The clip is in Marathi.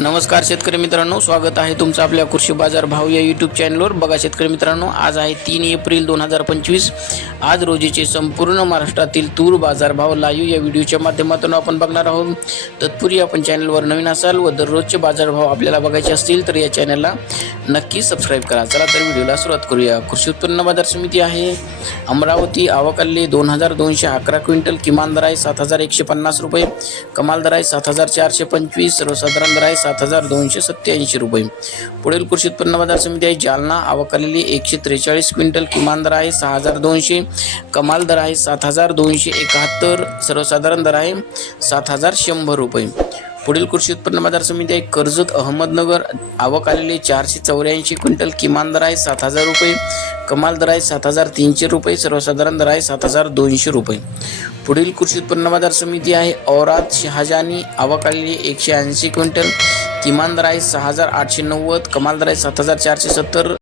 नमस्कार शेतकरी मित्रांनो स्वागत आहे तुमचं आपल्या कृषी बाजार भाव या यूट्यूब चॅनलवर बघा शेतकरी मित्रांनो आज आहे तीन एप्रिल दोन हजार पंचवीस. आज रोजीचे संपूर्ण महाराष्ट्रातील तूर बाजार भाव लाईव्ह या व्हिडिओच्या माध्यमातून आपण बघणार आहोत. तत्पूर्वी आपण चॅनलवर नवीन असाल व दररोजचे बाजारभाव आपल्याला बघायचे असतील तर या चॅनलला नक्की सबस्क्राईब करा. चला तर व्हिडिओला सुरुवात करूया. कृषी उत्पन्न बाजार समिती आहे. अमरावती आवकाल्ले दोन हजार दोनशे अकरा क्विंटल किमान दर आहे सात हजार एकशे पन्नास रुपये कमाल दर आहे सात हजार चारशे पंचवीस सर्वसाधारण दर आहे सात हजार दोनशे सत्याऐंशी रुपये. पुढील कृषी उत्पन्न बाजार समिती आहे. जालना आवक एकशे त्रेचाळीस क्विंटल किमान दर आहे सहा हजार दोनशे कमाल दर आहे सात हजार दोनशे एकाहत्तर सर्वसाधारण दर आहे सात हजार शंभर रुपये. पुढील कृषी उत्पन्न बाजार समिती आहे. कर्जत अहमदनगर आवक आलेली चारशे चौऱ्याऐंशी क्विंटल. किमान दर आहे सात हजार रुपये. कमाल दर आहे सात हजार तीनशे रुपये. सर्वसाधारण दर आहे सात हजार दोनशे रुपये. पुढील कृषी उत्पन्न बाजार समिती आहे. औराद शहाजानी आवक आलेली एकशे ऐंशी क्विंटल. किमान दर आहे सहा हजार आठशे नव्वद. कमाल दर आहे सात हजार चारशे सत्तर.